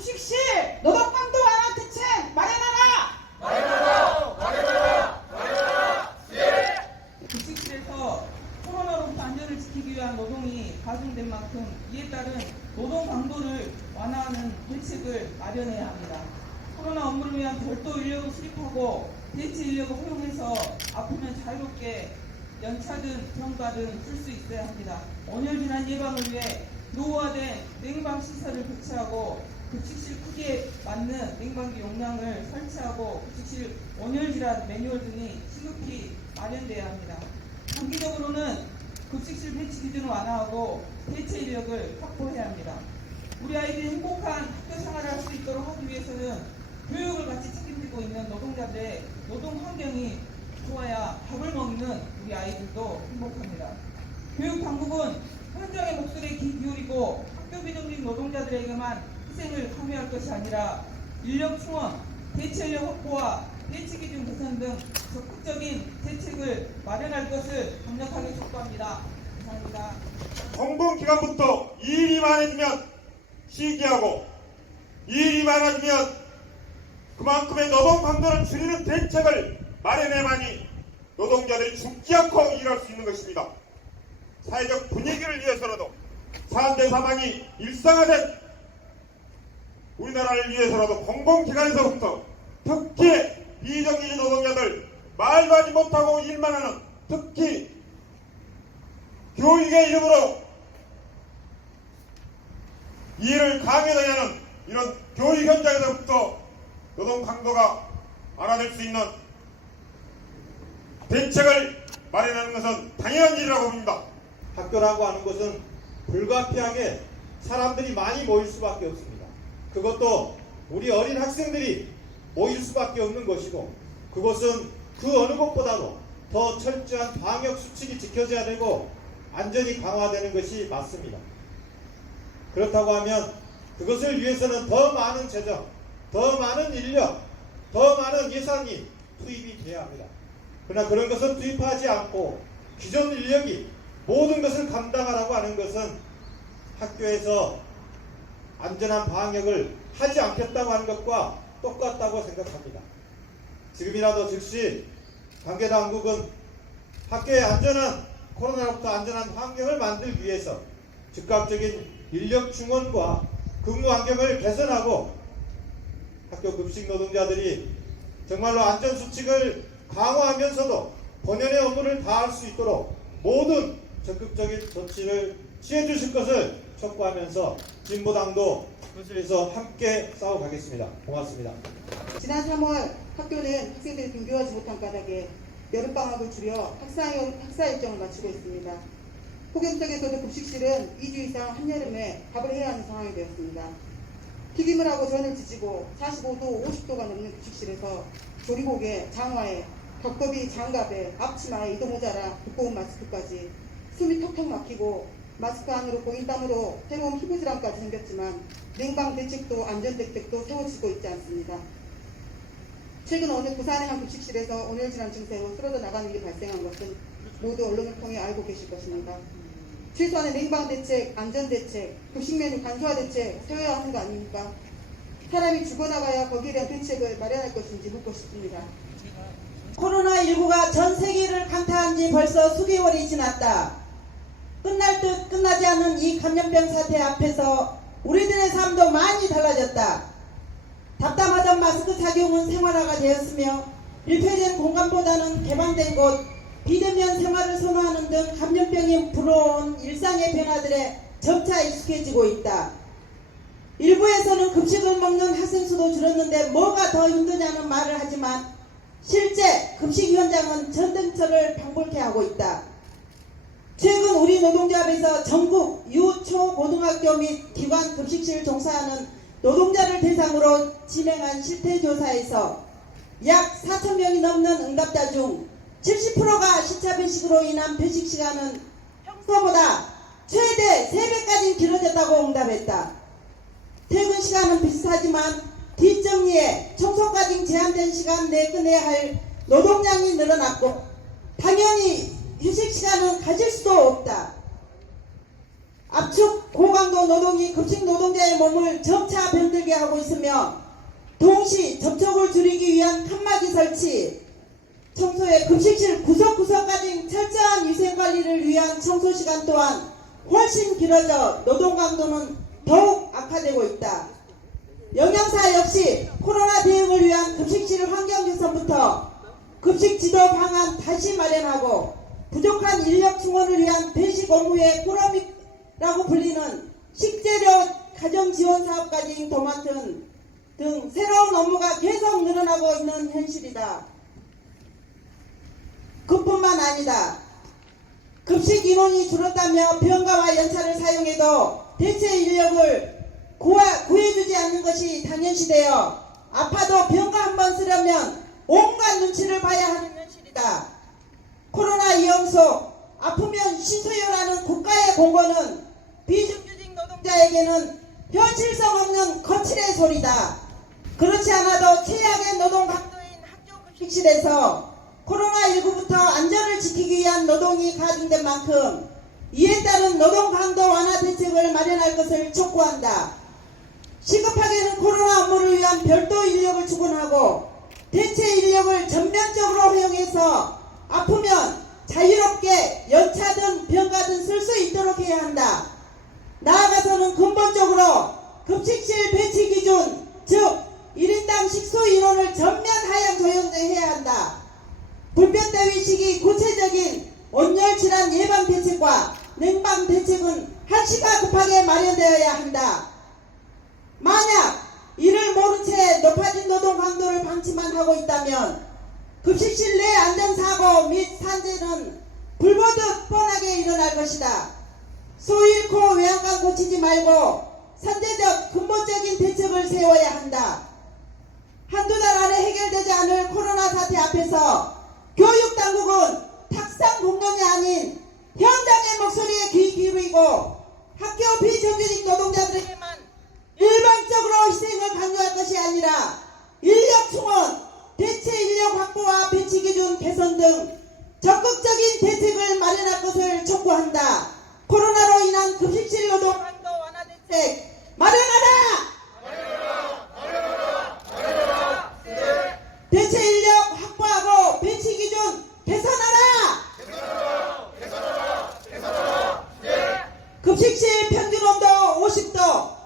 급식실 노동강도 완화 대책 마련하라. 급식실에서 코로나로부터 안전을 지키기 위한 노동이 가중된 만큼 이에 따른 노동 강도를 완화하는 대책을 마련해야 합니다. 코로나 업무를 위한 별도 인력을 수립하고 대체 인력을 활용해서 아프면 자유롭게 연차든 병가든 쓸 수 있어야 합니다. 온열 질환 예방을 위해 노후화된 냉방 시설을 교체하고 급식실 크기에 맞는 냉방기 용량을 설치하고 급식실 온열 질환 매뉴얼 등이 시급히 마련돼야 합니다. 단기적으로는 급식실 배치 기준을 완화하고 대체 인력을 확보해야 합니다. 우리 아이들이 행복한 학교 생활을 할 수 있도록 하기 위해서는 교육을 같이 책임지고 있는 노동자들의 노동 환경이 좋아야 밥을 먹는 우리 아이들도 행복합니다. 교육 당국은 현장의 목소리에 귀 기울이고 학교 비정규직 노동자들에게만 희생을 강요할 것이 아니라 인력 충원, 대체 인력 확보와 배치 기준 개선 등 적극적인 대책을 마련할 것을 강력하게 촉구합니다. 감사합니다. 공공기관부터 일이 많아지면 시기하고 일이 많아지면 그만큼의 노동 강도를 줄이는 대책을 마련해야만이 노동자들이 죽지 않고 일할 수 있는 것입니다. 사회적 분위기를 위해서라도 사람들 사망이 일상화된 우리나라를 위해서라도 공공기관에서부터 특히 비정규직 노동자들 말도 하지 못하고 일만 하는 특히 교육의 이름으로 일을 강요하는 이런 교육 현장에서부터 노동 강도가 완화될 수 있는 대책을 마련하는 것은 당연한 일이라고 봅니다. 학교라고 하는 것은 불가피하게 사람들이 많이 모일 수밖에 없습니다. 그것도 우리 어린 학생들이 모일 수밖에 없는 것이고 그것은 그 어느 것보다도 더 철저한 방역 수칙이 지켜져야 되고 안전이 강화되는 것이 맞습니다. 그렇다고 하면 그것을 위해서는 더 많은 재정, 더 많은 인력, 더 많은 예산이 투입이 돼야 합니다. 그러나 그런 것은 투입하지 않고 기존 인력이 모든 것을 감당하라고 하는 것은 학교에서 안전한 방역을 하지 않겠다고 하는 것과 똑같다고 생각합니다. 지금이라도 즉시 관계당국은 학교의 안전한 코로나로부터 안전한 환경을 만들기 위해서 즉각적인 인력 충원과 근무 환경을 개선하고 학교 급식 노동자들이 정말로 안전수칙을 강화하면서도 본연의 업무를 다할 수 있도록 모든 적극적인 조치를 취해 주실 것을 촉구하면서 진보당도 그것에서 함께 싸워가겠습니다. 고맙습니다. 지난 3월 학교는 학생들이 등교하지 못한 까닭에 여름방학을 줄여 학사 일정을 마치고 있습니다. 폭염 속에서도 급식실은 2주 이상 한여름에 밥을 해야 하는 상황이 되었습니다. 튀김을 하고 전을 지지고 45도, 50도가 넘는 급식실에서 조리복에, 장화에, 겹겹이 장갑에, 앞치마에, 이도모자라 두꺼운 마스크까지 숨이 턱턱 막히고 마스크 안으로 보인 땀으로 새로운 피부질환까지 생겼지만 냉방 대책도 안전 대책도 세워지고 있지 않습니다. 최근 어느 부산의 한 급식실에서 온열질환 증세로 쓰러져 나가는 일이 발생한 것은 모두 언론을 통해 알고 계실 것입니다. 최소한의 냉방 대책, 안전 대책, 급식 메뉴 간소화 대책 세워야 하는 거 아닙니까? 사람이 죽어나가야 거기에 대한 대책을 마련할 것인지 묻고 싶습니다. 코로나19가 전 세계를 강타한 지 벌써 수개월이 지났다. 끝날 듯 끝나지 않는 이 감염병 사태 앞에서 우리들의 삶도 많이 달라졌다. 답답하던 마스크 착용은 생활화가 되었으며 밀폐된 공간보다는 개방된 곳, 비대면 생활을 선호하는 등 감염병이 불어온 일상의 변화들에 점차 익숙해지고 있다. 일부에서는 급식을 먹는 학생 수도 줄었는데 뭐가 더 힘드냐는 말을 하지만 실제 급식 현장은 전등처를 방불케 하고 있다. 최근 우리 노동조합에서 전국 유, 초, 고등학교 및 기관 급식실 종사하는 노동자를 대상으로 진행한 실태조사에서 약 4,000명이 넘는 응답자 중 70%가 시차 배식으로 인한 배식 시간은 평소보다 최대 3배까지 길어졌다고 응답했다. 퇴근 시간은 비슷하지만 뒷정리에 청소까지 제한된 시간 내에 끝내야 할 노동량이 늘어났고 당연히 휴식 시간은 가질 수도 없다. 압축 고강도 강도 노동이 급식 노동자의 몸을 점차 병들게 하고 있으며 동시 접촉을 줄이기 위한 칸막이 설치, 청소의 급식실 구석구석까지 철저한 위생관리를 위한 청소시간 또한 훨씬 길어져 노동 강도는 더욱 악화되고 있다. 영양사 역시 코로나 대응을 위한 급식실 환경 개선부터 급식 지도 방안 다시 마련하고 부족한 인력 충원을 위한 배식 업무의 꾸러미라고 불리는 식재료 가정 지원 사업까지 더 맡은 등 새로운 업무가 계속 늘어나고 있는 현실이다. 그뿐만 아니다. 급식 인원이 줄었다며 병가와 연차를 사용해도 대체 인력을 구해주지 않는 것이 당연시되어 아파도 병가 한 번 쓰려면 온갖 눈치를 봐야 하는 현실이다. 코로나 위험 속 아프면 쉬소요라는 국가의 공고는 비정규직 노동자에게는 현실성 없는 거칠의 소리다. 그렇지 않아도 최악의 노동 강도인 학교 급식실에서 코로나19부터 안전을 지키기 위한 노동이 가중된 만큼 이에 따른 노동 강도 완화 대책을 마련할 것을 촉구한다. 시급하게는 코로나 업무를 위한 별도 인력을 추gun하고 대체 인력을 전면적으로 활용해서 아프면 자유롭게 연차든 병가든 쓸 수 있도록 해야 한다. 나아가서는 근본적으로 급식실 배치 기준, 즉 1인당 식수 인원을 전면 하향 조정해야 한다. 불볕더위 시기 구체적인 온열 질환 예방 대책과 냉방 대책은 한시가 급하게 마련되어야 한다. 만약 이를 모른 채 높아진 노동 강도를 방치만 하고 있다면 급식실 내 안전사고 및 산재는 불보듯 뻔하게 일어날 것이다. 소 잃고 외양간 고치지 말고 선제적 근본적인 대책을 세워야 한다. 한두 달 안에 해결되지 않을 코로나 사태 앞에서 교육당국은 탁상 공론이 아닌 현장의 목소리에 귀 기울이고 학교 비정규직 노동자들에게만 일방적으로 희생을 강요할 것이 아니라 인력 충원, 대체 인력 확보와 배치 기준 개선 등 적극적인 대책을 마련할 것을 촉구한다. 코로나로 인한 급식실 노동 강도 완화 대책 마련하라! 대체 인력 확보하고 배치 기준 개선하라! 급식실 평균 온도 50도,